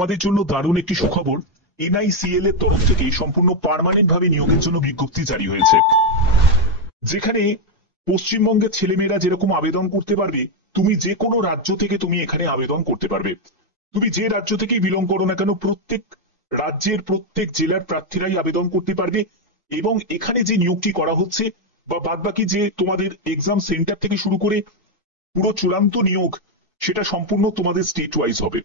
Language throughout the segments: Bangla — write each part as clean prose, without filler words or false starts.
তোমাদের জন্য দারুণ একটি সুখবর। এনআইসিএল এর তরফ থেকে সম্পূর্ণ পার্মানেন্ট ভাবে নিয়োগের জন্য বিজ্ঞপ্তি জারি হয়েছে, যেখানে পশ্চিমবঙ্গের ছেলেমেয়েরা যেরকম আবেদন করতে পারবে, তুমি যে কোনো রাজ্য থেকে তুমি এখানে আবেদন করতে পারবে। তুমি যে রাজ্য থেকেই বিলং করো না কেন, প্রত্যেক রাজ্যের প্রত্যেক জেলার প্রার্থীরাই আবেদন করতে পারবে। এবং এখানে যে নিয়োগটি করা হচ্ছে বা বাদবাকি যে তোমাদের এক্সাম সেন্টার থেকে শুরু করে পুরো চূড়ান্ত নিয়োগ, সেটা সম্পূর্ণ তোমাদের স্টেট ওয়াইজ হবে।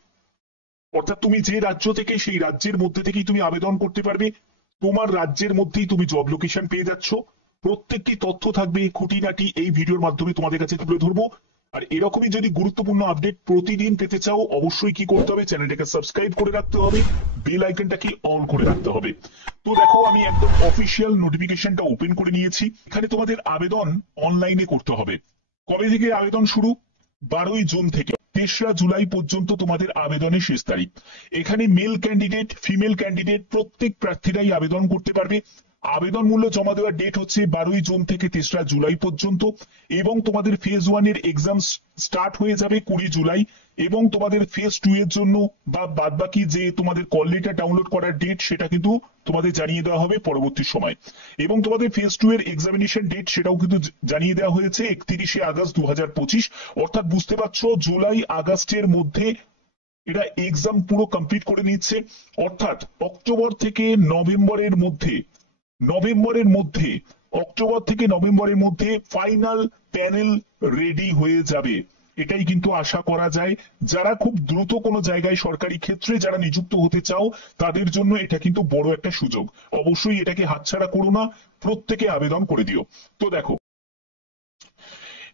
অর্থাৎ তুমি যে রাজ্য থেকে, সেই রাজ্যের মধ্যে থেকেই তুমি আবেদন করতে পারবে। তোমার রাজ্যের মধ্যেই তুমি জব লোকেশন পেয়ে যাচ্ছ। প্রত্যেকটি তথ্য থাকবে খুঁটিনাটি এই ভিডিওর মাধ্যমে তোমাদের কাছে তুলে ধরবো। আর এরকমই যদি গুরুত্বপূর্ণ আপডেট প্রতিদিন পেতে চাও, অবশ্যই কি করতে হবে, চ্যানেলটাকে সাবস্ক্রাইব করে রাখতে হবে, বেল আইকনটাকে অন করে রাখতে হবে। তো দেখো, আমি একদম অফিসিয়াল নোটিফিকেশনটা ওপেন করে নিয়েছি। এখানে তোমাদের আবেদন অনলাইনে করতে হবে। কবে থেকে আবেদন শুরু? 12ই জুন থেকে 3রা জুলাই পর্যন্ত তোমাদের আবেদনের শেষ তারিখ। এখানে মেল ক্যান্ডিডেট, ফিমেল ক্যান্ডিডেট প্রত্যেক প্রার্থীরাই আবেদন করতে পারবে। আবেদন মূল্য জমা দেওয়ার ডেট হচ্ছে 12ই জুন থেকে 3রা জুলাই পর্যন্ত। এবং তোমাদের ফেজ 1 এর এক্সাম স্টার্ট হয়ে যাবে 20 জুলাই। এবং তোমাদের ফেজ 2 এর জন্য বা বাদবাকি যে তোমাদের কল লেটার ডাউনলোড করার ডেট, সেটা কিন্তু তোমাদের জানিয়ে দেওয়া হবে পরবর্তী সময়। এবং তোমাদের ফেজ 2 এর এক্সামিনেশন ডেট, সেটাও কিন্তু জানিয়ে দেওয়া হয়েছে 31শে আগস্ট 2025। অর্থাৎ বুঝতে পারছো, জুলাই আগস্টের মধ্যে এরা এক্সাম পুরো কমপ্লিট করে নিচ্ছে। অর্থাৎ অক্টোবর থেকে নভেম্বরের মধ্যে অক্টোবর থেকে নভেম্বরের মধ্যে ফাইনাল প্যানেল রেডি হয়ে যাবে, এটাই কিন্তু আশা করা যায়। যারা খুব দ্রুত কোনো জায়গায় সরকারি ক্ষেত্রে যারা নিযুক্ত হতে চাও, তাদের জন্য এটা কিন্তু বড় একটা সুযোগ। অবশ্যই এটাকে হাতছাড়া করো না, প্রত্যেকে আবেদন করে দিও। তো দেখো,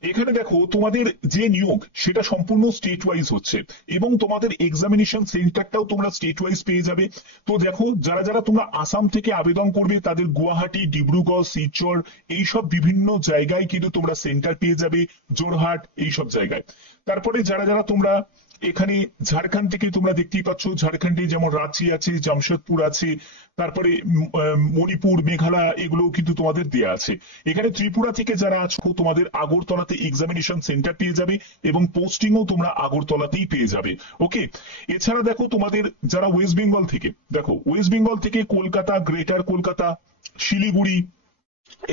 এখানে দেখো তোমাদের যে নিয়োগ, সেটা সম্পূর্ণ স্টেট ওয়াইজ হচ্ছে এবং তোমাদের এক্সামিনেশন সেন্টারটাও তোমরা স্টেট ওয়াইজ পেয়ে যাবে। তো দেখো, যারা যারা তোমরা আসাম থেকে আবেদন করবে, তাদের গুয়াহাটি, ডিব্রুগড়, শিলচর এইসব বিভিন্ন জায়গায় কিন্তু তোমরা সেন্টার পেয়ে যাবে, জোরহাট এইসব জায়গায়। তারপরে যারা যারা তোমরা এখানে ঝাড়খণ্ড থেকে, তোমরা দেখতেই পাচ্ছ ঝাড়খণ্ডে যেমন রাঁচি আছে, জামশেদপুর আছে, তারপরে মণিপুর, মেঘালয়, এগুলোও কিন্তু তোমাদের দেয়া আছে। এখানে ত্রিপুরা থেকে যারা আছো, তোমাদের আগরতলাতে এক্সামিনেশন সেন্টার পেয়ে যাবে এবং পোস্টিংও তোমরা আগরতলাতেই পেয়ে যাবে। ওকে। এছাড়া দেখো, তোমাদের যারা ওয়েস্ট বেঙ্গল থেকে, দেখো ওয়েস্ট বেঙ্গল থেকে কলকাতা, গ্রেটার কলকাতা, শিলিগুড়ি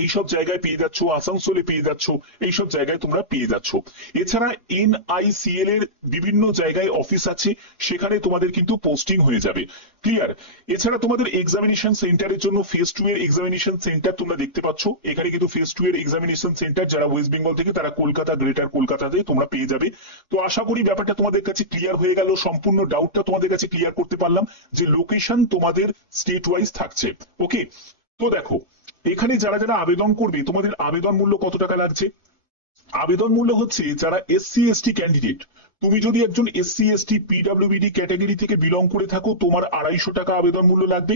এইসব জায়গায় পেয়ে যাচ্ছ, আসানসোলে পেয়ে যাচ্ছ, এইসব জায়গায় তোমরা পেয়ে যাচ্ছ। এছাড়া এনআইসিএল এর বিভিন্ন জায়গায় অফিস আছে, সেখানে তোমাদের কিন্তু পোস্টিং হয়ে যাবে। ক্লিয়ার? এছাড়া তোমাদের এক্সামিনেশন সেন্টারের জন্য ফেজ 2 এর এক্সামিনেশন সেন্টার তোমরা দেখতে পাচ্ছ। এখানে কিন্তু ফেজ 2 এর এক্সামিনেশন সেন্টার যারা ওয়েস্ট বেঙ্গল থেকে, তারা কলকাতা, গ্রেটার কলকাতাতে তোমরা পেয়ে যাবে। তো আশা করি ব্যাপারটা তোমাদের কাছে ক্লিয়ার হয়ে গেল। সম্পূর্ণ ডাউটটা তোমাদের কাছে ক্লিয়ার করতে পারলাম যে লোকেশন তোমাদের স্টেট ওয়াইজ থাকছে। ওকে। তো দেখো, এখানে যারা যারা আবেদন করবে, তোমাদের আবেদন মূল্য কত টাকা লাগছে? আবেদন মূল্য হচ্ছে, যারা এসসি এসটি ক্যান্ডিডেট, তুমি যদি একজন এসসি এসটি পিডব্লিউবিডি ক্যাটাগরি থেকে বিলং করে থাকো, তোমার 250 টাকা আবেদন মূল্য লাগবে।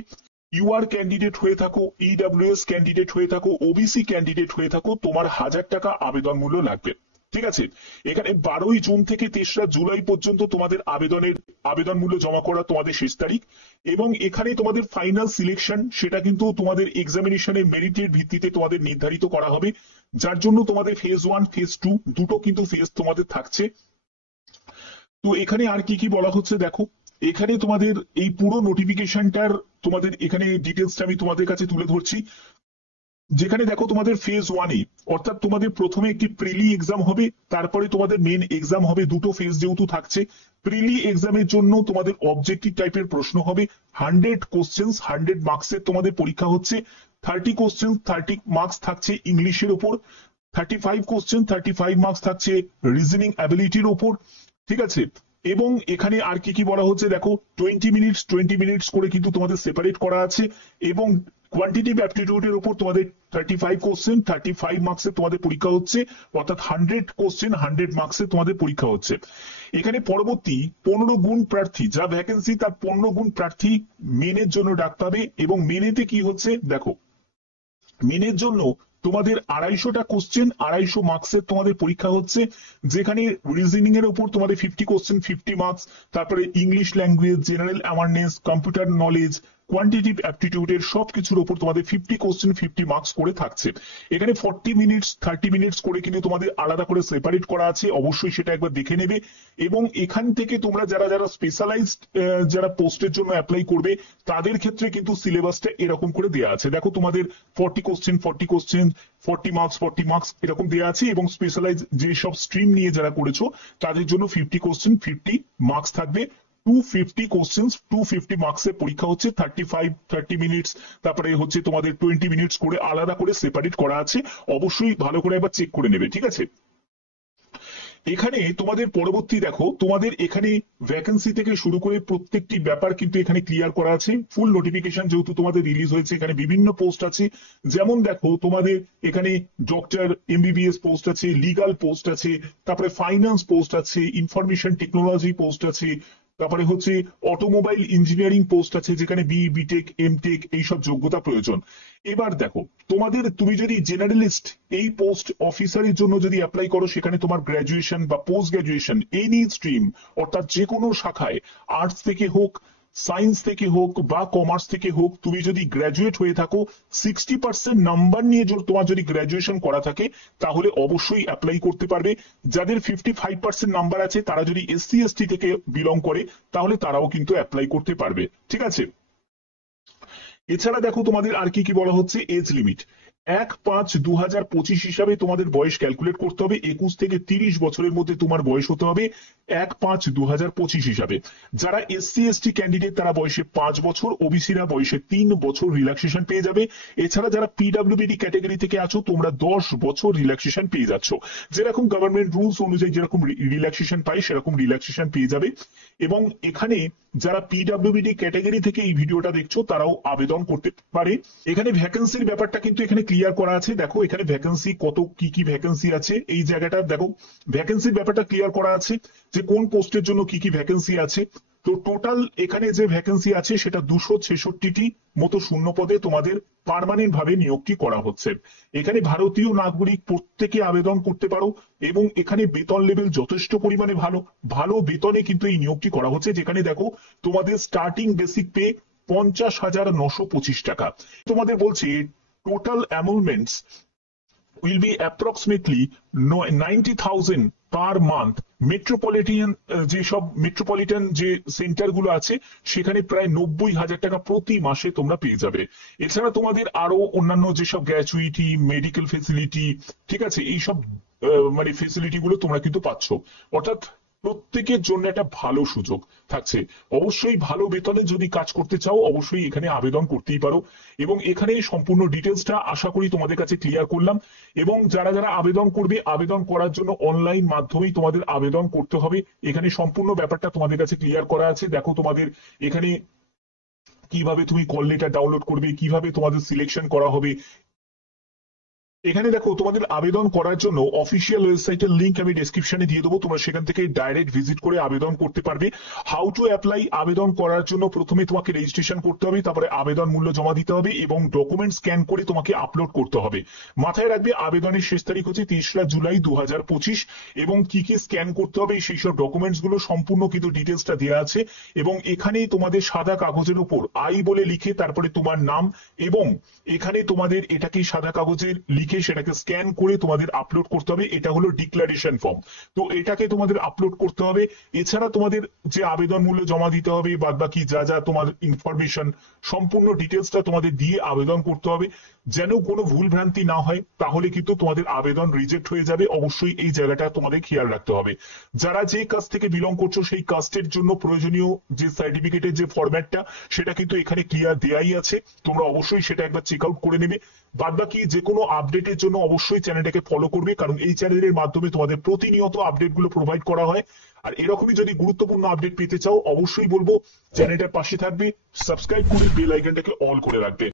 ইউআর ক্যান্ডিডেট হয়ে থাকো, ইডব্লিউএস ক্যান্ডিডেট হয়ে থাকো, ওবিসি ক্যান্ডিডেট হয়ে থাকো, তোমার 1000 টাকা আবেদন মূল্য লাগবে। ঠিক আছে? এখানে 12ই জুন থেকে 3রা জুলাই পর্যন্ত তোমাদের আবেদন মূল্য জমা করা তোমাদের শেষ তারিখ। এবং এখানে তোমাদের ফাইনাল সিলেকশন, সেটা কিন্তু তোমাদের এক্সামিনেশনের মেরিটের ভিত্তিতে তোমাদের নির্ধারিত করা হবে, যার জন্য তোমাদের ফেজ 1, ফেজ 2 দুটো কিন্তু ফেজ তোমাদের থাকছে। তো এখানে আর কি কি বলা হচ্ছে দেখো, এখানে তোমাদের এই পুরো নোটিফিকেশনটার তোমাদের এখানে ডিটেলসটা আমি তোমাদের কাছে তুলে ধরছি। যেখানে দেখো, তোমাদের ফেজ 1 এ, অর্থাৎ তোমাদের প্রথমে একটি প্রিলি এক্সাম হবে, তারপরে তোমাদের মেন এক্সাম হবে। দুটো ফেজ যেহেতু থাকছে, প্রিলি এক্সামের জন্য তোমাদের অবজেক্টিভ টাইপের প্রশ্ন হবে। 100 কোশ্চেন্স, 100 মার্কসের তোমাদের পরীক্ষা হচ্ছে। 30 কোশ্চেন, 30 মার্কস থাকছে ইংলিশের উপর। 35 কোশ্চেন, 35 মার্কস থাকছে রিজনিং অ্যাবিলিটির উপর। ঠিক আছে? এবং এখানে আর কি কি বলা হচ্ছে দেখো, 20 মিনিটস করে কিন্তু তোমাদের সেপারেট করা আছে। এবং কোয়ান্টিটিভ অ্যাপটিটিউডের উপর তোমাদের 35 কোশ্চেন, 35 মার্কসের তোমাদের পরীক্ষা হচ্ছে। অর্থাৎ 100 কোশ্চেন, 100 মার্কসের তোমাদের পরীক্ষা হচ্ছে। এখানে পরবর্তী 15 গুণ প্রার্থী, যা ভ্যাকেন্সি তার 15 গুণ প্রার্থী মেনের জন্য ডাকতে হবে। এবং মেনেতে কি হচ্ছে দেখো, মেনের জন্য তোমাদের 250টা কোশ্চেন, 250 মার্কসের তোমাদের পরীক্ষা হচ্ছে, যেখানে রিজনিং এর উপর তোমাদের 50 কোশ্চেন, 50 মার্কস, তারপরে English language, general awareness, computer knowledge, quantitative অ্যাপটিটিউডের সবকিছুর উপর তোমাদের 50 কোশ্চেন 50 মার্কস করে থাকছে। এখানে 40 মিনিটস 30 মিনিটস করে কিন্তু তোমাদের আলাদা করে সেপারেট করা আছে, অবশ্যই সেটা একবার দেখে নেবে। এবং এখান থেকে তোমরা যারা যারা স্পেশালাইজড যারা পোস্টের জন্য অ্যাপ্লাই করবে তাদের ক্ষেত্রে কিন্তু সিলেবাসটা এরকম করে দেওয়া আছে। দেখো তোমাদের 40 কোশ্চেন 40 মার্কস এরকম দেওয়া আছে, এবং স্পেশালাইজ যে সব স্ট্রিম নিয়ে যারা করেছো তাদের জন্য 50 কোশ্চেন 50 মার্কস থাকবে। 250 কোশ্চেন 250 মার্কসের পরীক্ষা হচ্ছে। 30 মিনিটস, তারপরে হচ্ছে তোমাদের 20 মিনিটস করে আলাদা করে সেপারেট করা আছে, অবশ্যই ভালো করে একবার চেক করে নেবে, ঠিক আছে। এখানে তোমাদের পরবর্তী দেখো, তোমাদের এখানে ভ্যাকেন্সি থেকে শুরু করে প্রত্যেকটি ব্যাপার কিন্তু এখানে ক্লিয়ার করা আছে। ফুল নোটিফিকেশন যেহেতু তোমাদের রিলিজ হয়েছে, এখানে বিভিন্ন পোস্ট আছে। যেমন দেখো তোমাদের এখানে ডক্টর এমবিবিএস পোস্ট আছে, লিগাল পোস্ট আছে, তারপরে ফাইন্যান্স পোস্ট আছে, ইনফরমেশন টেকনোলজি পোস্ট আছে, তারপরে হচ্ছে অটোমোবাইল ইঞ্জিনিয়ারিং পোস্ট আছে যেখানে বিটেক এমটেক এইসব যোগ্যতা প্রয়োজন। এবার দেখো তোমাদের, তুমি যদি জেনারেলিস্ট এই পোস্ট অফিসারের জন্য যদি অ্যাপ্লাই করো, সেখানে তোমার গ্র্যাজুয়েশন বা পোস্ট গ্র্যাজুয়েশন এনি স্ট্রিম, অর্থাৎ যে কোনো শাখায়, আর্টস থেকে হোক, সায়েন্স থেকে হোক বা কমার্স থেকে হোক, তুমি যদি গ্র্যাজুয়েট হয়ে থাকো, 60% নাম্বার নিয়ে তোমার যদি গ্র্যাজুয়েশন করা থাকে তাহলে অবশ্যই অ্যাপ্লাই করতে পারবে। যাদের 55% নাম্বার আছে তারা যদি এসসি এসটি থেকে বিলং করে তাহলে তারাও কিন্তু অ্যাপ্লাই করতে পারবে, ঠিক আছে। এছাড়া দেখো তোমাদের আর কি কি বলা হচ্ছে, এজ লিমিট 1/5/2025 হিসাবে তোমাদের বয়স ক্যালকুলেট করতে হবে। 21 থেকে 30 বছরের মধ্যে তোমার বয়স হতে হবে 1/5/2025 হিসাবে। যারা এসসি এসটি ক্যান্ডিডেট তারা বয়সে 5 বছর, ওবিসিরা বয়সে 3 বছর রিল্যাক্সেশন পেয়ে যাবে। এছাড়া যারা পিডব্লিউবিডি ক্যাটাগরি থেকে আছো তোমরা 10 বছর রিল্যাক্সেশন পেয়ে যাচ্ছ। যেরকম গভর্নমেন্ট রুলস অনুযায়ী যেরকম রিল্যাক্সেশন পাই সেরকম রিল্যাক্সেশন পেয়ে যাবে। এবং এখানে যারা পিডব্লিউবিডি ক্যাটাগরি থেকে এই ভিডিওটা দেখছো তারাও আবেদন করতে পারে। এখানে ভ্যাকেন্সির ব্যাপারটা কিন্তু এখানে ক্লিয়ার করা আছে। দেখো এখানে ভ্যাকেন্সি কত কি কি ভ্যাকেন্সি আছে, এই জায়গাটা দেখো ভ্যাকেন্সির ব্যাপারটা ক্লিয়ার করা আছে যে কোন পোস্টের জন্য কি কি ভ্যাকেন্সি আছে। তো টোটাল এখানে যে ভ্যাকেন্সি আছে সেটা 266টি মতো শূন্য পদে তোমাদের পার্মানেন্ট ভাবে নিয়োগটি করা হচ্ছে। এখানে ভারতীয় নাগরিক প্রত্যেকে আবেদন করতে পারো, এবং এখানে বেতন লেভেল যথেষ্ট পরিমাণে ভালো বেতনে কিন্তু এই নিয়োগটি করা হচ্ছে। যেখানে দেখো তোমাদের স্টার্টিং বেসিক পে 50,925 টাকা। তোমাদের বলছে total emoluments will be approximately 90,000 per month. Metropolitan যে সেন্টারগুলো আছে সেখানে প্রায় 90,000 টাকা প্রতি মাসে তোমরা পেয়ে যাবে। এছাড়া তোমাদের আরো অন্যান্য যেসব গ্র্যাচুইটি, মেডিকেল ফেসিলিটি, ঠিক আছে, এইসব মানে ফেসিলিটি গুলো তোমরা কিন্তু পাচ্ছ। অর্থাৎ প্রত্যেকের জন্য একটা ভালো সুযোগ থাকছে। অবশ্যই ভালো বেতনে যদি কাজ করতে চাও অবশ্যই এখানে আবেদন করতেই পারো। এবং এখানে সম্পূর্ণ ডিটেলসটা আশা করি তোমাদের কাছে ক্লিয়ার করলাম। এবং যারা যারা আবেদন করবে, আবেদন করার জন্য অনলাইন মাধ্যমেই তোমাদের আবেদন করতে হবে। এখানে সম্পূর্ণ ব্যাপারটা তোমাদের কাছে ক্লিয়ার করা আছে। দেখো তোমাদের এখানে কিভাবে তুমি কল লেটার ডাউনলোড করবে, কিভাবে তোমাদের সিলেকশন করা হবে। এখানে দেখো তোমাদের আবেদন করার জন্য অফিসিয়াল ওয়েবসাইটের লিংক আমি ডেসক্রিপশনে দিয়ে দেবো, তোমরা সেখান থেকে ডাইরেক্ট ভিজিট করে আবেদন করতে পারবে। হাউ টু অ্যাপ্লাই, আবেদন করার জন্য প্রথমে তোমাকে রেজিস্ট্রেশন করতে হবে, তারপরে আবেদন মূল্য জমা দিতে হবে এবং ডকুমেন্ট স্ক্যান করে তোমাকে আপলোড করতে হবে। মাথায় রাখবে আবেদনের শেষ তারিখ হচ্ছে 3রা জুলাই 2025, এবং কি কি স্ক্যান করতে হবে সেই সব ডকুমেন্টস গুলো সম্পূর্ণ কিন্তু ডিটেলসটা দেওয়া আছে। এবং এখানেই তোমাদের সাদা কাগজের উপর আই বলে লিখে তারপরে তোমার নাম, এবং এখানে তোমাদের এটাকে সাদা কাগজের লিখে সেটাকে স্ক্যান করে তোমাদের আপলোড করতে হবে। এটা হলো ডিক্লারেশন ফর্ম, তো এটাকে তোমাদের আপলোড করতে হবে। এছাড়া তোমাদের যে আবেদন মূল্য জমা দিতে হবে, বাদ বাকি যা যা তোমার ইনফরমেশন সম্পূর্ণ ডিটেলসটা তোমাদের দিয়ে আবেদন করতে হবে। যেন কোনো ভুল ভ্রান্তি না হয়, তাহলে কিন্তু তোমাদের আবেদন রিজেক্ট হয়ে যাবে। অবশ্যই এই জায়গাটা তোমাদের খেয়াল রাখতে হবে। যারা যে কাস্ট থেকে বিলং করছো সেই কাস্টের জন্য প্রয়োজনীয় যে সার্টিফিকেটের যে ফরম্যাটটা সেটা কিন্তু এখানে ক্লিয়ার দেয়াই আছে, তোমরা অবশ্যই সেটা একবার চেক আউট করে নেবে। বাদ বাকি যে কোনো আপডেটের জন্য অবশ্যই চ্যানেলটাকে ফলো করবে, কারণ এই চ্যানেলের মাধ্যমে তোমাদের প্রতিনিয়ত আপডেটগুলো প্রোভাইড করা হয়। আর এরকমই যদি গুরুত্বপূর্ণ আপডেট পেতে চাও অবশ্যই বলবো চ্যানেলটার পাশে থাকবে, সাবস্ক্রাইব করে বেল আইকনটাকে অল করে রাখবে।